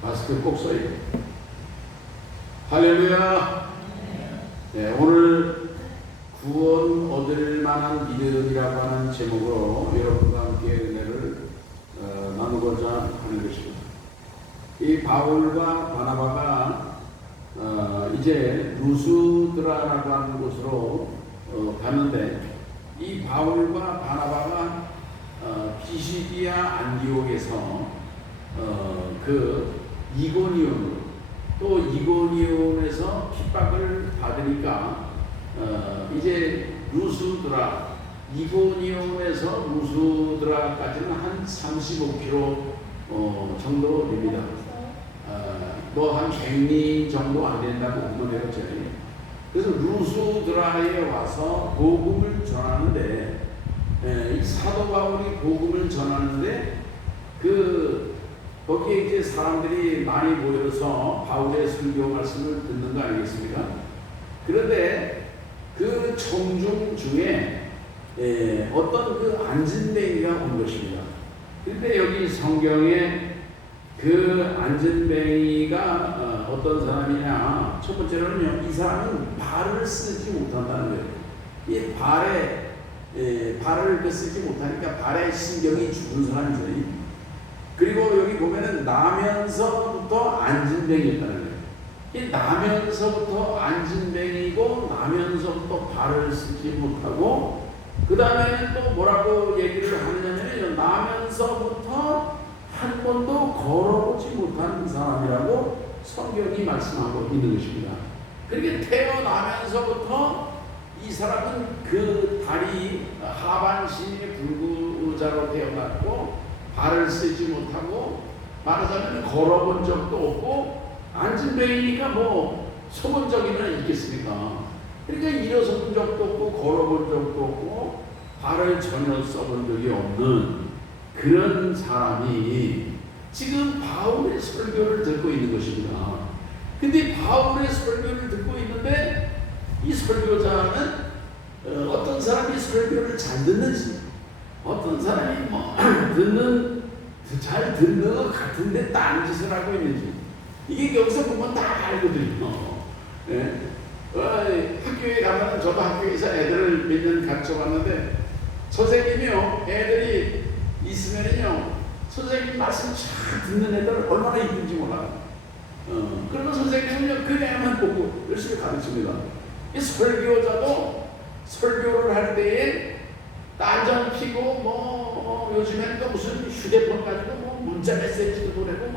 마스크 꼭 써요. 할렐루야. 네, 오늘 구원 얻을 만한 믿음이라고 하는 제목으로 여러분과 함께 은혜를 나누고자 하는 것입니다. 이 바울과 바나바가 이제 루스드라라고 하는 곳으로 갔는데, 이 바울과 바나바가 피시디아 안디옥에서 그 이고니온으로, 또 이고니온에서 핍박을 받으니까 이제 루스드라, 이고니온에서 루스드라까지는 한 35km 정도 됩니다. 뭐 한 100리 정도 안 된다고 보면 되겠죠. 그래서 루스드라에 와서 복음을 전하는데, 이 사도 바울이 복음을 전하는데 거기에 이제 사람들이 많이 모여서 바울의 설교 말씀을 듣는 거 아니겠습니까? 그런데 그 청중 중에 어떤 그 안진뱅이가 온 것입니다. 그런데 여기 성경에 그 안진뱅이가 어떤 사람이냐? 첫 번째로는요, 이 사람은 발을 쓰지 못한다는 거예요. 이 발을 쓰지 못하니까 발의 신경이 죽은 사람이죠. 그리고 여기 보면은 나면서부터 안진뱅이였다는 거예요. 이 나면서부터 안진뱅이고, 나면서부터 발을 쓰지 못하고, 그 다음에는 또 뭐라고 얘기를 하느냐면, 나면서부터 한 번도 걸어보지 못한 사람이라고 성경이 말씀하고 있는 것입니다. 그러니까 태어나면서부터 이 사람은 그 다리 하반신이 불구자로 태어났고, 발을 쓰지 못하고, 말하자면 걸어본 적도 없고, 안진뱅이니까 뭐 서본 적이나 있겠습니까? 그러니까 일어선 적도 없고, 걸어본 적도 없고, 발을 전혀 써본 적이 없는 그런 사람이 지금 바울의 설교를 듣고 있는 것입니다. 근데 바울의 설교를 듣고 있는데, 이 설교자는 어떤 사람이 설교를 잘 듣는지, 어떤 사람이 뭐 잘 듣는 것 같은데 딴 짓을 하고 있는지, 이게 여기서 보면 다 알거든요. 네? 학교에 가면, 저도 학교에서 애들을 몇 년 가르쳐봤는데, 선생님이요, 애들이 있으면요, 선생님 말씀 잘 듣는 애들 얼마나 이쁜지 몰라요. 그러면 선생님은요, 그 애만 보고 열심히 가르칩니다. 이 설교자도 설교를 할 때에 딴전 피고 요즘에는 또 무슨 휴대폰 가지고 문자 메시지도 보내고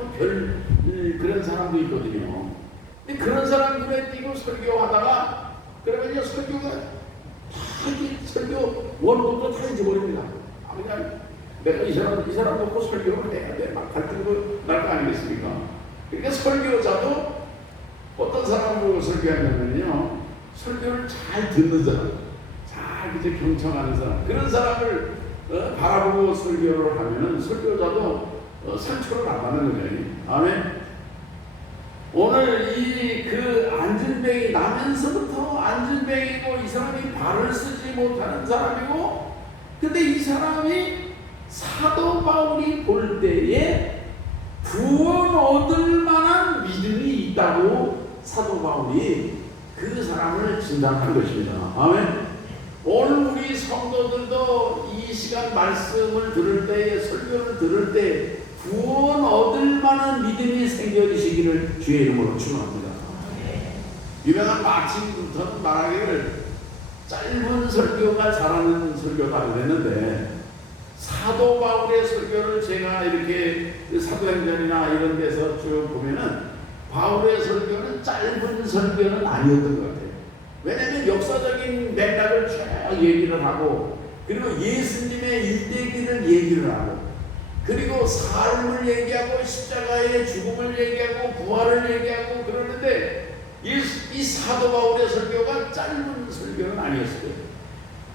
그런 사람도 있거든요. 근데 그런 사람 눈에 띄고 설교하다가 그러면요, 설교가 설교 원고도 다 잊어버립니다. 그냥 내가 이 사람 놓고 설교를 해야 돼, 막 갈등도 날 거 아니겠습니까? 그러니까 설교자도 어떤 사람으로 설교하냐면요, 설교를 잘 듣는 사람, 잘 이제 경청하는 사람, 그런 사람을 바라보고 설교를 하면은 설교자도 상처를 안 받는 거예요. 아멘. 오늘 그 안진뱅이, 나면서부터 안진뱅이고, 이 사람이 발을 쓰지 못하는 사람이고, 근데 이 사람이 사도 바울이 볼 때에 구원 얻을 만한 믿음이 있다고 사도 바울이 그 사람을 진단한 것입니다. 아멘. 오늘 우리 성도들도 이 시간 말씀을 들을 때에, 설교를 들을 때 구원 얻을 만한 믿음이 생겨지시기를 주의 이름으로 축원합니다. 유명한 마틴 루터는 말하기를 짧은 설교가 잘하는 설교다 그랬는데, 사도 바울의 설교를 제가 이렇게 사도행전이나 이런 데서 쭉 보면은 바울의 설교는 짧은 설교는 아니었던 것 같아요. 왜냐하면 역사적인 맥락을 쭉 얘기를 하고, 그리고 예수님의 일대기를 얘기를 하고, 그리고 삶을 얘기하고, 십자가의 죽음을 얘기하고, 부활을 얘기하고 그러는데, 이 사도 바울의 설교가 짧은 설교는 아니었어요.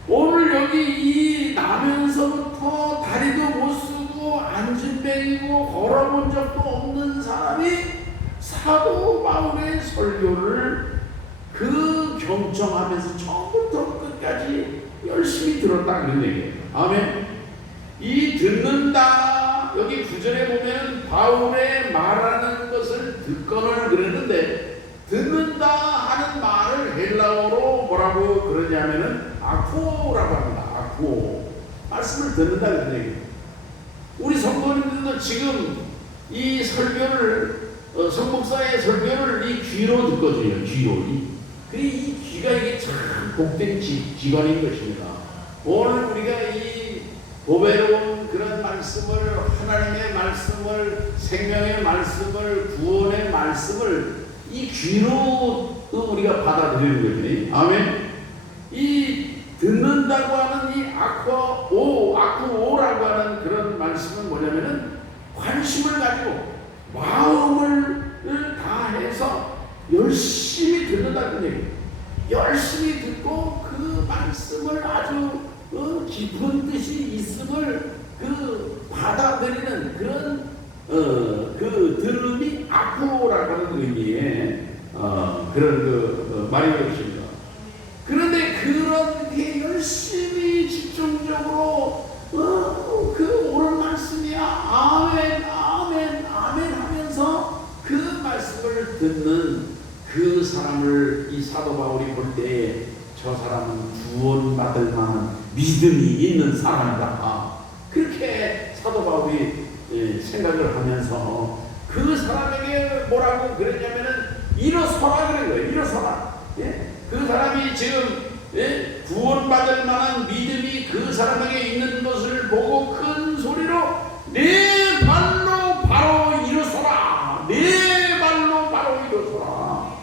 오늘 여기 이 나면서부터 다리도 못 쓰고 안진뱅이고 걸어본 적도 없는 사람이 사도 바울의 설교를 그 경청하면서 처음부터 끝까지 열심히 들었다 그런 얘기예요. 아멘. 이 듣는다, 여기 9절에 보면 바울의 말하는 것을 듣거늘 그랬는데 듣는다 하는 말을 헬라어로 뭐라고 그러냐면은 아쿠오라고 합니다. 아쿠오. 말씀을 듣는다 그런 얘기예요. 우리 성도님들도 지금 이 설교를 성목사의 설교를 이 귀로 듣거든요. 귀로. 이 귀가 이게 참 복된 기관인 것입니다. 오늘 우리가 이 보배로운 그런 말씀을, 하나님의 말씀을, 생명의 말씀을, 구원의 말씀을 이 귀로 우리가 받아들이는 거지. 아멘. 이 듣는다고 하는 이 아쿠오라고 하는 그런 말씀은 뭐냐면은 관심을 가지고 마음을 다해서 열심히 듣는다는 얘기예요. 열심히 듣고 그 말씀을 아주 깊은 뜻이 있음을 받아들이는 그런 그 들음이 아쿠오라고 하는 의미의 그런 말이 되겠습니다. 그런데 그렇게 열심히 집중적으로 그 옳은 말씀이야 아멘 아멘 아멘 하면서 그 말씀을 듣는 그 사람을 이 사도 바울이 볼 때에 저 사람은 구원받을 만한 믿음이 있는 사람이다. 그렇게 사도 바울이 생각을 하면서 그 사람에게 뭐라고 그랬냐면은 일어서라 그런 거예요. 일어서라. 예? 그 사람이 지금 구원받을 만한 믿음이 그 사람에게 있는 것을 보고 큰 소리로 내 발로 바로 일어서라. 내 발로 바로 일어서라.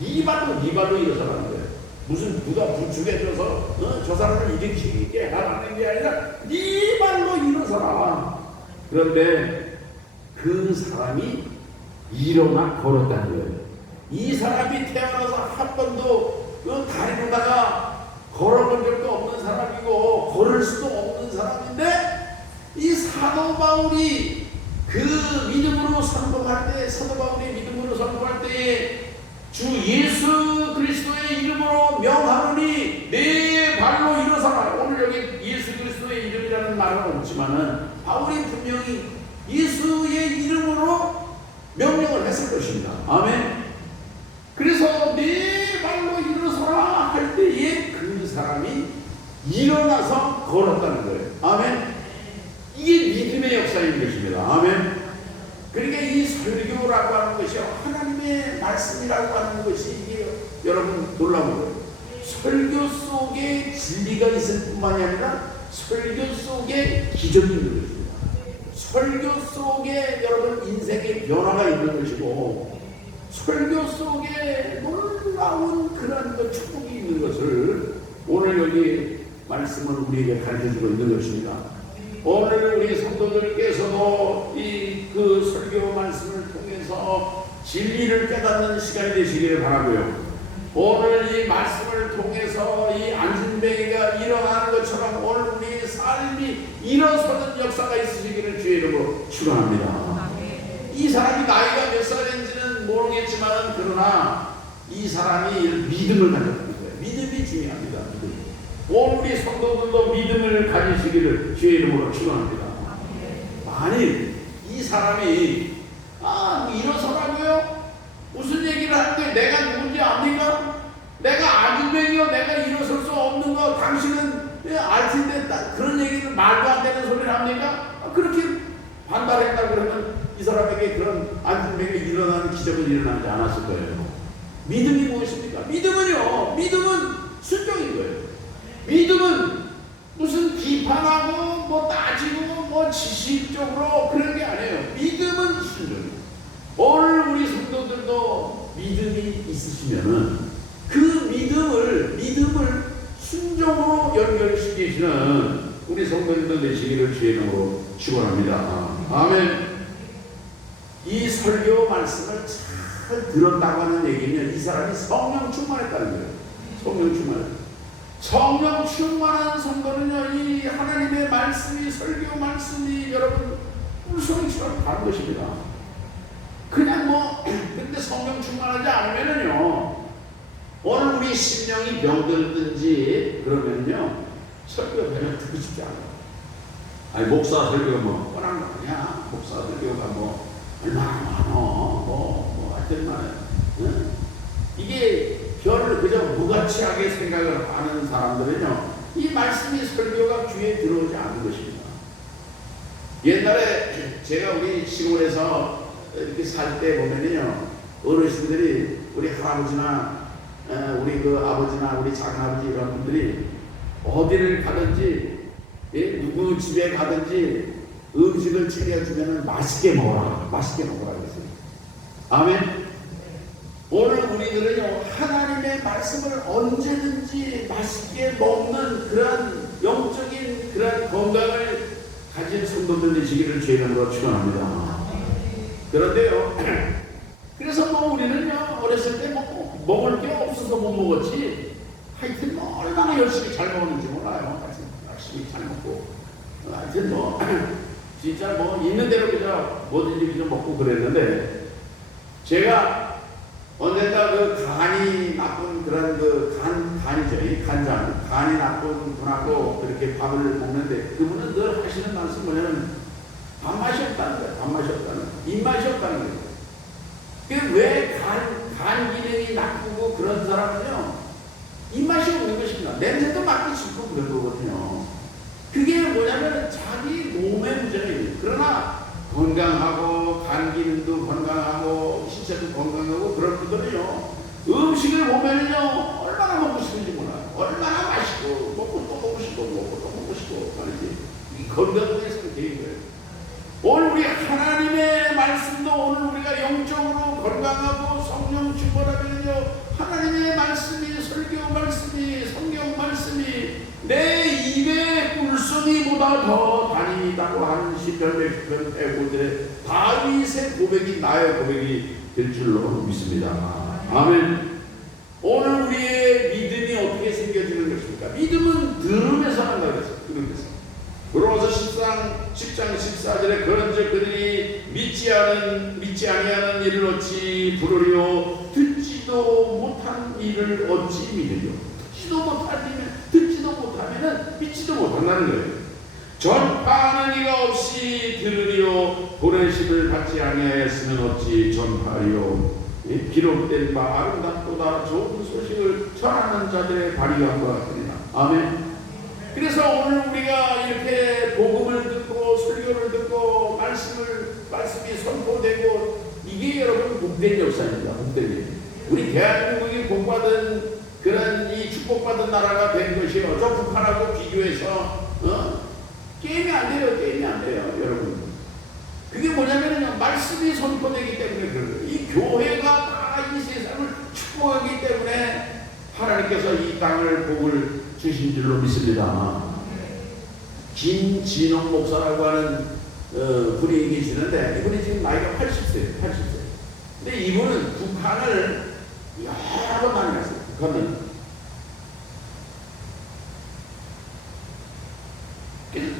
네 발로 일어서라는 거예요. 무슨 누가 부축해줘서 저 사람을 일으키게 하라는 게 아니라 네 발로 일어서라. 그런데 그 사람이 일어나 걸었다는 거예요. 이 사람이 태어나서 한 번도 다리로다가 걸어본 적도 없는 사람이고 걸을 수도 없는 사람인데 이 사도 바울이 그 믿음으로 선포할 때, 사도 바울이 믿음으로 선포할 때에 주 예수 그리스도의 이름으로 명하노니 내 발로 일어서라. 오늘 여기 예수 그리스도의 이름이라는 말은 없지만은 바울이 분명히 예수의 이름으로 명령을 했을 것입니다. 아멘. 그래서 내 발로 일어서라 할 때에 그 사람이 일어나서 걸었다는 거예요. 아멘. 이게 믿음의 역사인 것입니다. 아멘. 그러니까 이 설교라고 하는 것이 하나님의 말씀이라고 하는 것이 이게 여러분 놀라운 거예요. 설교 속에 진리가 있을 뿐만이 아니라 설교 속에 기적이 있는 것입니다. 설교 속에 여러분 인생의 변화가 있는 것이고 설교 속에 놀라운 그런 축복이 있는 것을 오늘 여기 말씀을 우리에게 가르쳐주고 있는 것입니다. 오늘 우리 성도들께서도 이 그 설교 말씀을 통해서 진리를 깨닫는 시간이 되시기를 바라고요. 오늘 이 말씀을 통해서 이 안진뱅이가 일어나는 것처럼 오늘 우리의 삶이 일어서는 역사가 있으시기를 주의 이름으로 축원합니다. 이 사람이 나이가 몇 살인지는 모르겠지만 그러나 이 사람이 믿음을 가졌다는 거예요. 믿음이 중요합니다. 오늘 우리 성도들도 믿음을 가지시기를 주의 이름으로 축원합니다. 만일 이 사람이 일어서라고요? 무슨 얘기를 하는데 내가 누군지 압니까? 내가 안진뱅이요, 내가 일어설 수 없는 거 당신은 알 텐데 그런 얘기는 말도 안 되는 소리를 합니까? 그렇게 반발했다 그러면 이 사람에게 그런 안진뱅이가 일어나는 기적은 일어나지 않았을 거예요. 믿음이 무엇입니까? 믿음은요, 믿음은 순종인 거예요. 믿음은 무슨 비판하고 뭐 따지고 뭐 지식적으로 그런 게 아니에요. 믿음은 순종이에요. 오늘 우리 성도들도 믿음이 있으시면은 그 믿음을 순종으로 연결시키시는 우리 성도님들 되시기를 주의 이름으로 축원합니다. 아멘. 이 설교 말씀을 잘 들었다고 하는 얘기는 이 사람이 성령 충만했다는 거예요. 성령 충만. 성령 충만한 성도는요, 이 하나님의 말씀이, 설교 말씀이 여러분 물소리처럼 다른 것입니다. 그냥 근데 성령 충만하지 않으면은요, 오늘 우리 심령이 병들든지 그러면요, 설교가 별로 듣고 싶지 않아요. 아니, 목사 설교가 뻔한 거 아니야. 목사 설교가 얼마나 많어. 하여튼 응? 이게 별을 그저 무가치하게 생각을 하는 사람들은요, 이 말씀이 설교가 귀에 들어오지 않는 것입니다. 옛날에 제가 우리 시골에서 이렇게 살 때 보면은요, 어르신들이 우리 할아버지나 우리 그 아버지나 우리 작은아버지 이런 분들이 어디를 가든지 누구 집에 가든지 음식을 챙겨주면 맛있게 먹어라, 맛있게 먹어라 그랬어요. 아멘. 오늘 우리들은요, 하나님의 말씀을 언제든지 맛있게 먹는 그런 영적인 그런 건강을 가진 성도들 되시기를 주의 이름으로 축원합니다. 그런데요, 그래서 우리는요, 어렸을 때 먹을 게 없어서 못 먹었지, 하여튼 얼마나 열심히 잘 먹었는지 몰라요. 열심히 잘 먹고, 하여튼 진짜 있는 대로 그냥 뭐든지 그냥 먹고 그랬는데, 제가 언젠가 그 간이 나쁜 그런 간이죠. 이 간장. 간이 나쁜 분하고 그렇게 밥을 먹는데 그분은 늘 하시는 말씀 뭐냐면 밥맛이 없다는 거예요. 밥맛이 없다는 거예요. 입맛이 없다는 거예요. 왜 간 기능이 나쁘고 그런 사람은요, 입맛이 없는 것입니다. 냄새도 맡기 싫고 그런 거거든요. 그게 뭐냐면 자기 몸의 문제예요. 그러나 건강하고 간 기능도 건강하고 신체도 건강하고 그런 분들은요, 음식을 보면은요 얼마나 먹고 싶은지 몰라요. 얼마나 맛있고 먹고 또 먹고 싶고 먹고 또 먹고 싶고 말이지. 이 건강에 대해서는 되는 거예요. 오늘 우리 하나님의 말씀도 오늘 우리가 영적으로 건강하고 성령 충만하면요, 하나님의 말씀이, 설교 말씀이, 성경 말씀이 내 입의 꿀송이보다 더 단이 있다고 하는 시편 110편 105절에 다윗의 고백이 나의 고백이 될 줄로 믿습니다. 아멘. 오늘 우리의 믿음이 어떻게 생겨지는 것입니까? 믿음은 들음에서 한다 그랬어요. 들음에서. 로마서 10장 14절에 그런즉 그들이 믿지 아니하는 일을 어찌 부르리요 듣지도 못한 일을 어찌 믿으리요. 듣지도 못하면 믿지도 못한다는 거예요. 전파하는 이가 없이 들으리요 보내심을 받지 아니하였으면 어찌 전파하리요. 기록된 바 아름답보다 좋은 소식을 전하는 자들의 발의한 것 같으니라. 아멘. 그래서 오늘 우리가 이렇게 복음을 듣고 설교를 듣고 말씀이 선포되고 이게 여러분 복된 역사입니다. 복된 일. 우리 대한민국이 복받은 그런 이 축복받은 나라가 된 것이요. 저 북한하고 비교해서 게임이 안 돼요, 여러분. 그게 뭐냐면요, 말씀이 선포되기 때문에 그런 거예요. 이 교회가 다 이 세상을 축복하기 때문에 하나님께서 이 땅을 복을 주신 줄로 믿습니다. 김진홍 목사라고 하는 분이 계시는데 이분이 지금 나이가 80세예요. 80세. 근데 이분은 북한을 여러 번 많이 갔어요. 북한은.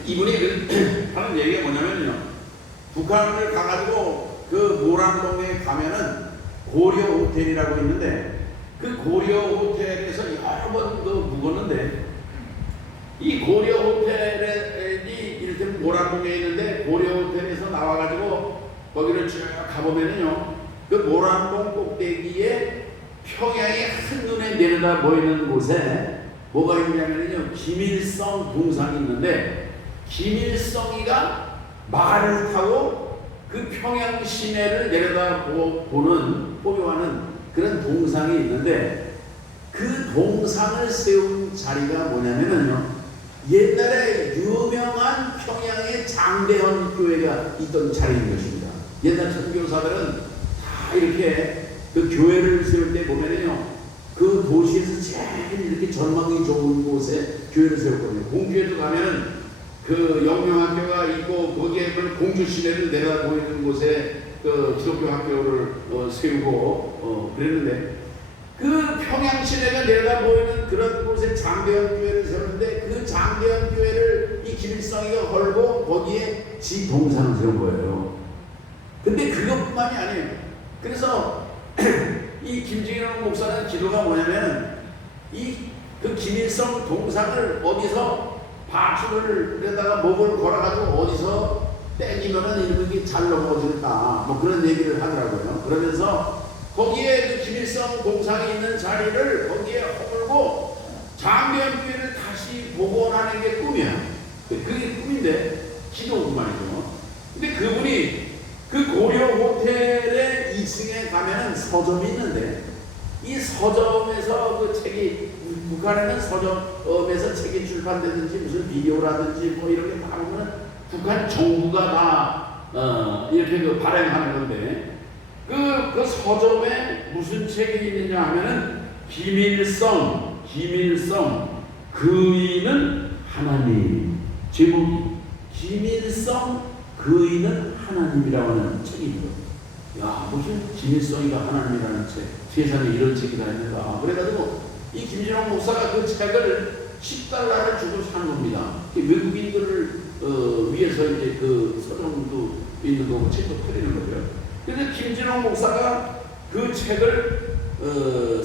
이분이 하는 얘기가 뭐냐면요, 북한을 가가지고 그 모란동에 가면은 고려 호텔이라고 있는데 그 고려 호텔에서 여러 번 묵었는데 이 고려 호텔이 이를테면 모란동에 있는데 고려 호텔에서 나와가지고 거기를 쭉 가보면은요, 그 모란동 꼭대기에 평양이 한눈에 내려다 보이는 곳에 뭐가 있냐면요, 김일성 동상이 있는데 김일성이가 말을 타고 그 평양 시내를 내려다 보유하는 그런 동상이 있는데 그 동상을 세운 자리가 뭐냐면요, 옛날에 유명한 평양의 장대현 교회가 있던 자리인 것입니다. 옛날 선교사들은 다 이렇게 그 교회를 세울 때 보면요, 그 도시에서 제일 이렇게 전망이 좋은 곳에 교회를 세웠거든요. 공주에도 가면은 그 영명학교가 있고 거기에 공주 시내를 내다 보이는 곳에 그 기독교 학교를 세우고 그랬는데 그 평양 시내가 내다 보이는 그런 곳에 장대현 교회를 세웠는데 그 장대현 교회를 이 김일성이가 헐고 거기에 지 동상을 세운 거예요. 근데 그것뿐만이 아니에요. 그래서 이 김진홍 목사는 기도가 뭐냐면 그 김일성 동상을 어디서 바출을 그러다가 목을 걸어가지고 어디서 땡기면은 이렇게 잘 넘어지겠다. 뭐 그런 얘기를 하더라고요. 그러면서 거기에 그 김일성 동상이 있는 자리를 거기에 허물고 장변교회를 다시 복원하는 게 꿈이야. 그게 꿈인데 기도고 말이죠. 근데 그분이 그 고려 호텔의 2층에 가면은 서점이 있는데 이 서점에서 그 책이 북한에는 서점에서 책이 출판되든지 무슨 비디오라든지 뭐 이런 게 나오면 북한 정부가 다 이렇게 그 발행하는 건데 그 서점에 무슨 책이 있느냐 하면은 김일성 그이는 하나님, 제목이 김일성 그이는 하나님이라고 하는 책입니다. 야, 무슨 김일성이가 하나님이라는 책, 세상에 이런 책이 다 있는가. 그래가지고 이 김진홍 목사가 그 책을 $10 주고 산 겁니다. 외국인들을 위해서 이제 그 서점도 있는 거고 책도 팔리는 거죠. 그래서 김진홍 목사가 그 책을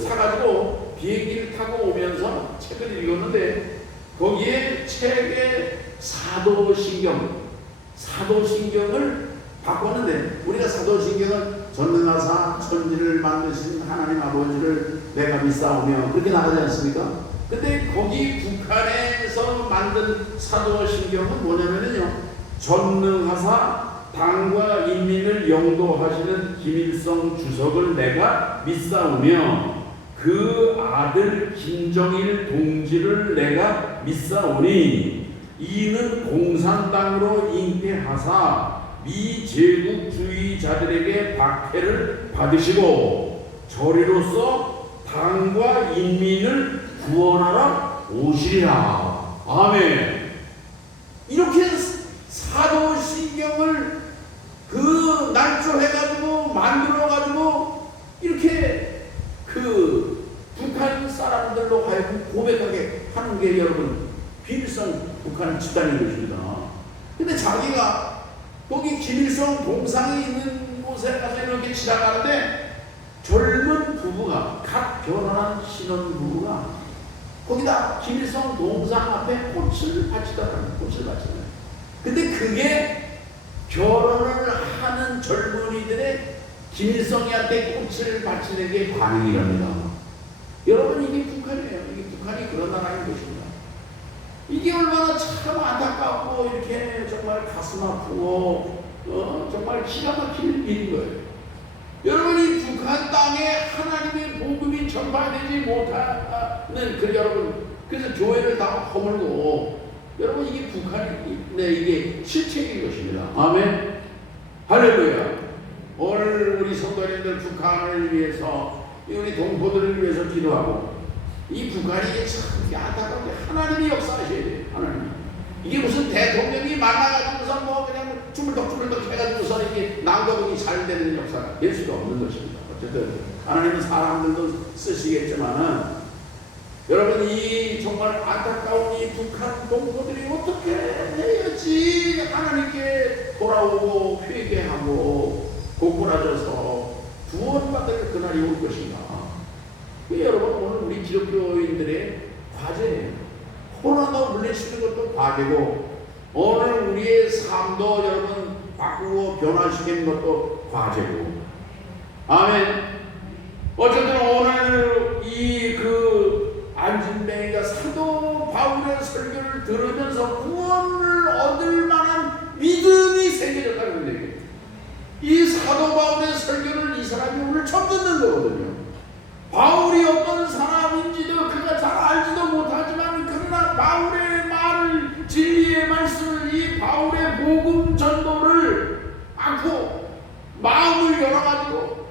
사가지고 비행기를 타고 오면서 책을 읽었는데 거기에 책의 사도신경을 바꿨는데 우리가 사도신경은 전능하사 천지를 만드신 하나님 아버지를 내가 믿사오며 그렇게 나가지 않습니까? 근데 거기 북한에서 만든 사도신경은 뭐냐면요, 전능하사 당과 인민을 영도하시는 김일성 주석을 내가 믿사오며 그 아들 김정일 동지를 내가 믿사오니 이는 공산당으로 잉태하사 미제국주의자들에게 박해를 받으시고 저리로서 당과 인민을 구원하러 오시리라. 아멘. 이렇게 사도신경을 그 날조해가지고 만들어가지고 이렇게 그 북한 사람들로 하여금 고백하게 하는 게 여러분 김일성 북한 집단인 것입니다. 근데 자기가 거기 김일성 동상이 있는 곳에 가서 이렇게 지나가는데 젊은 부부가 갓 결혼한 신혼부부가 거기다 김일성 동상 앞에 꽃을 바치더라고요. 꽃을 바치는. 근데 그게 결혼을 하는 젊은이들의 김일성이한테 꽃을 바치는 게 관행이랍니다. 여러분 이게 북한이에요. 이게 북한이 그런 나라인 것입니다. 이게 얼마나 참 안타깝고 이렇게 정말 가슴 아프고 정말 기가 막힐 일인 거예요. 여러분 이 북한 땅에 하나님의 복음이 전파되지 못하는 그 여러분 그래서 교회를 다 허물고 여러분 이게 북한이 이게 실책인 것입니다. 아멘. 할렐루야. 오늘 우리 성도님들 북한을 위해서 우리 동포들을 위해서 기도하고 이 북한이 참 안타깝게 하나님이 역사하셔야 돼요. 하나님. 이게 무슨 대통령이 만나가지고서 뭐 그냥 주물덕 해가지고서 이게 남도국이 잘 되는 역사가 될 수가 없는 것입니다. 어쨌든 하나님은 사람들도 쓰시겠지만은 여러분 이 정말 안타까운 이 북한 동포들이 어떻게 해야지 하나님께 돌아오고 회개하고 고꾸라져서 구원받을 그날이 올 것인가. 여러분 오늘 우리 기독교인들의 과제예요. 코로나도 물리치는 것도 과제고 오늘 우리의 삶도 여러분 바꾸고 변화시키는 것도 과제고 아멘. 어쨌든 오늘 이 그 안진뱅이가 사도 바울의 설교를 들으면서 구원을 얻을 만한 믿음이 생겨졌다는 얘기예요. 이 사도 바울의 설교를 이 사람이 오늘 처음 듣는 거거든요. 바울이 어떤 사람인지도 그가 잘 알지도 못하지만 그러나 바울의 말을 진리의 말씀을 이 바울의 복음 전도를 않고 마음을 열어가지고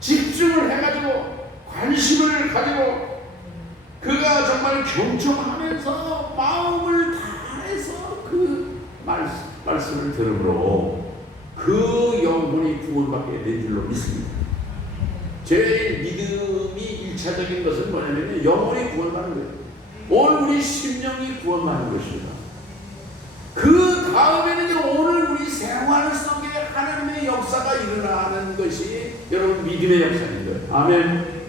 집중을 해가지고 관심을 가지고 그가 정말 경청하면서 마음을 다해서 그 말씀을 들으므로 그 영혼이 구원받게 된 줄로 믿습니다. 제 믿음이 1차적인 것은 뭐냐면 영혼이 구원받는 거예요. 오늘 우리 심령이 구원받는 것입니다. 그 다음에는 오늘 우리 생활 속에 하나님의 역사가 일어나는 것이 여러분 믿음의 역사인 거예요. 아멘.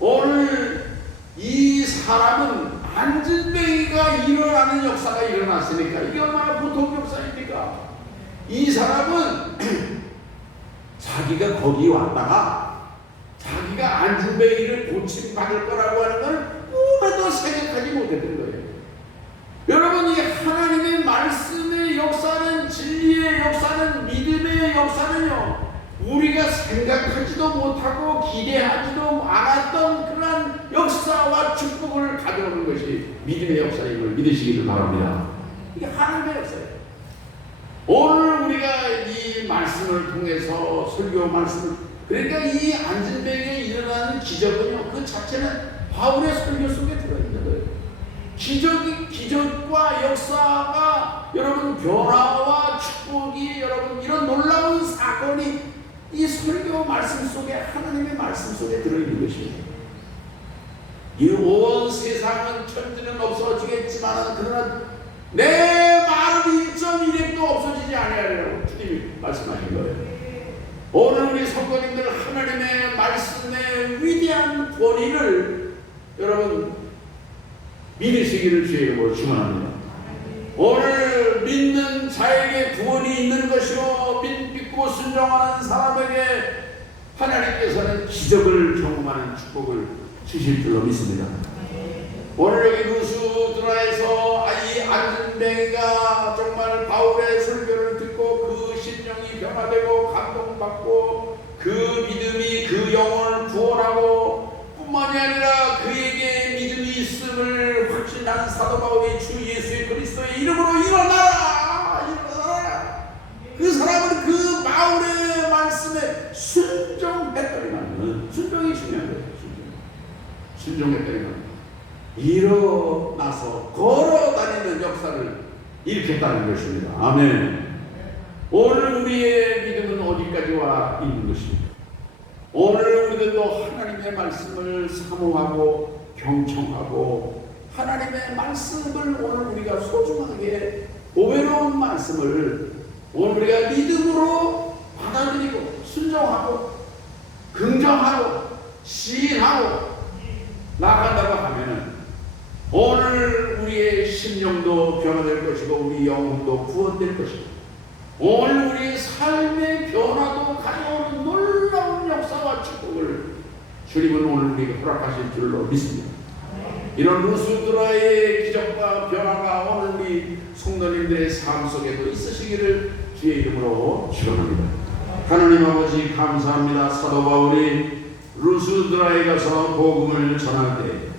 오늘 이 사람은 안진뱅이가 일어나는 역사가 일어났으니까 이게 얼마나 보통 역사입니까? 이 사람은 자기가 거기 왔다가 자기가 안진뱅이를 고침받을 거라고 하는 걸 꿈에도 생각하지 못했던 거예요. 여러분, 이 하나님의 말씀의 역사는, 진리의 역사는, 믿음의 역사는요, 우리가 생각하지도 못하고 기대하지도 않았던 그러한 역사와 축복을 가져오는 것이 믿음의 역사임을 믿으시기를 바랍니다. 이게 하나님의 역사예요. 오늘 우리가 이 말씀을 통해서, 설교 말씀을, 그러니까 이 안진뱅이에 일어나는 기적은요, 그 자체는 바울의 설교 속에 들어있는 거예요. 기적과 역사가, 여러분, 변화와 축복이, 여러분, 이런 놀라운 사건이 이 설교 말씀 속에, 하나님의 말씀 속에 들어있는 것이에요. 이 온 세상은, 천지는 없어지겠지만 그러나 내 말은 1.1핵도 없어지지 아니하리라고 주님이 말씀하신 거예요. 오늘 우리 성도님들, 하나님의 말씀의 위대한 권위를 여러분 믿으시기를 주의 이름으로 축원합니다. 오늘 믿는 자에게 구원이 있는 것이요, 믿고 순종하는 사람에게 하나님께서는 기적을 경험하는 축복을 주실 줄로 믿습니다. 오늘 여기 루스드라에서 이 안진뱅이가 정말 바울의 설교를 듣고 그 심령이 변화되고 감동받고 그 믿음이 그 영혼을 구원하고 뿐만이 아니라 그에게 믿음이 있음을 확신한 사도 바울이 주 예수의 그리스도의 이름으로 일어나라! 일어나라! 그 사람은 그 바울의 말씀에 순종했더니만, 순종이 중요한 거예요. 순종했더니만 일어나서 걸어다니는 역사를 일으켰다는 것입니다. 아멘. 오늘 우리의 믿음은 어디까지 와 있는 것입니까? 오늘 우리들도 하나님의 말씀을 사모하고 경청하고 하나님의 말씀을 오늘 우리가 소중하게, 보배로운 말씀을 오늘 우리가 믿음으로 받아들이고 순종하고 긍정하고 시인하고 나간다고 하면은 오늘 우리의 심령도 변화될 것이고 우리 영혼도 구원될 것이고 오늘 우리의 삶의 변화도 가져오는 놀라운 역사와 축복을 주님은 오늘 우리에게 허락하실 줄로 믿습니다. 이런 루스드라의 기적과 변화가 오늘 우리 성도님들의 삶 속에도 있으시기를 주의 이름으로 축원합니다. 하나님 아버지 감사합니다. 사도 바울이 루스드라에 가서 복음을 전할 때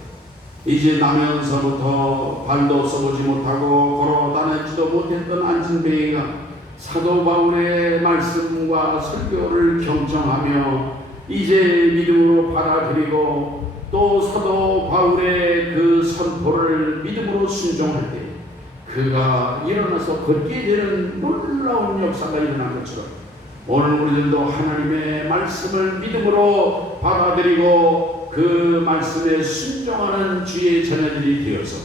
이제 나면서부터 발도 써보지 못하고 걸어 다니지도 못했던 안진뱅이가 사도 바울의 말씀과 설교를 경청하며 이제 믿음으로 받아들이고 또 사도 바울의 그 선포를 믿음으로 순종할 때 그가 일어나서 걷게 되는 놀라운 역사가 일어난 것처럼 오늘 우리들도 하나님의 말씀을 믿음으로 받아들이고 그 말씀에 순종하는 주의 자녀들이 되어서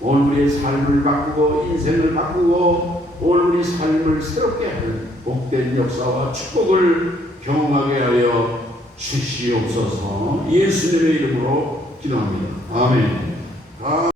오늘 우리의 삶을 바꾸고 인생을 바꾸고 오늘 우리 삶을 새롭게 하는 복된 역사와 축복을 경험하게 하여 주시옵소서. 예수님의 이름으로 기도합니다. 아멘.